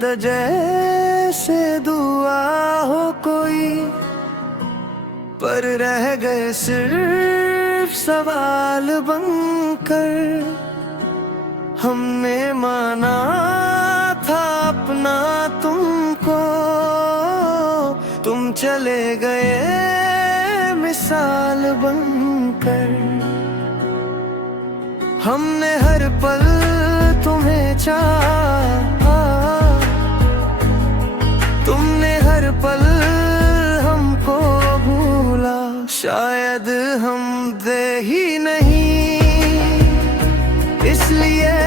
शायद जैसे दुआ हो कोई, पर रह गए सिर्फ सवाल बनकर। हमने माना था अपना तुमको, तुम चले गए मिसाल बनकर। हमने हर पल तुम्हें चाहा, तुमने हर पल हमको भूला। शायद हम दे ही नहीं, इसलिए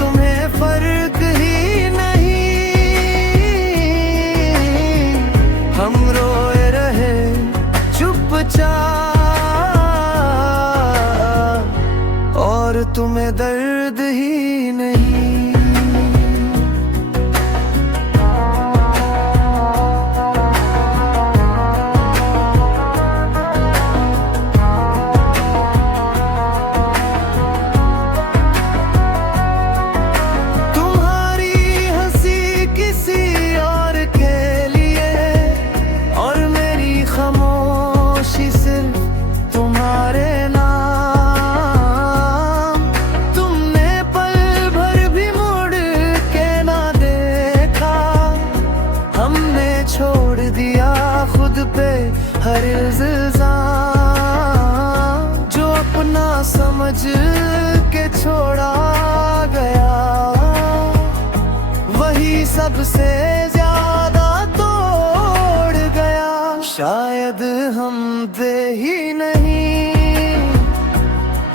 तुम्हें फर्क ही नहीं। हम रोए रहे चुपचाप, और तुम्हें दर्द ही नहीं। छोड़ दिया खुद पे हर इल्जाम, जो अपना समझ के छोड़ा गया, वही सबसे ज्यादा तोड़ गया। शायद हम दे ही नहीं,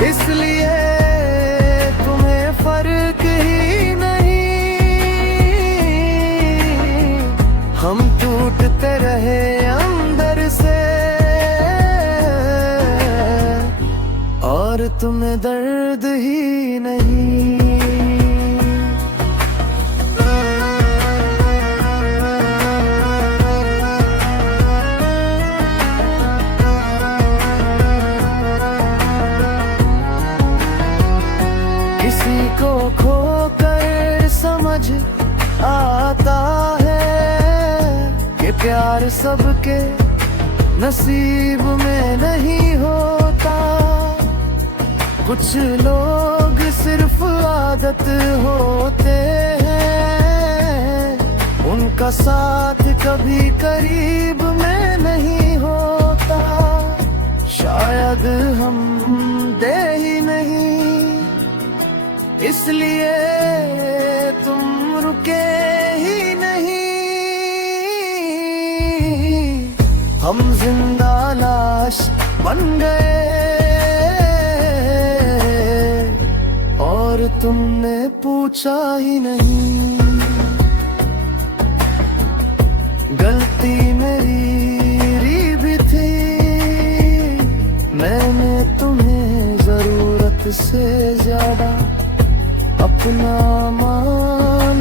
इसलिए तुम्हें फर्क ही नहीं। हम टूटते रहे अंदर से, और तुम्हें दर्द ही नहीं। किसी को खोकर समझ आता है कि प्यार सबके नसीब में नहीं होता। कुछ लोग सिर्फ आदत होते हैं, उनका साथ कभी करीब में नहीं होता। शायद हम दे ही नहीं, इसलिए तुम रुके ही नहीं। हम जिंदा लाश बन गए, और तुमने पूछा ही नहीं। गलती मेरी भी थी, मैंने तुम्हें जरूरत से ज्यादा अपना मान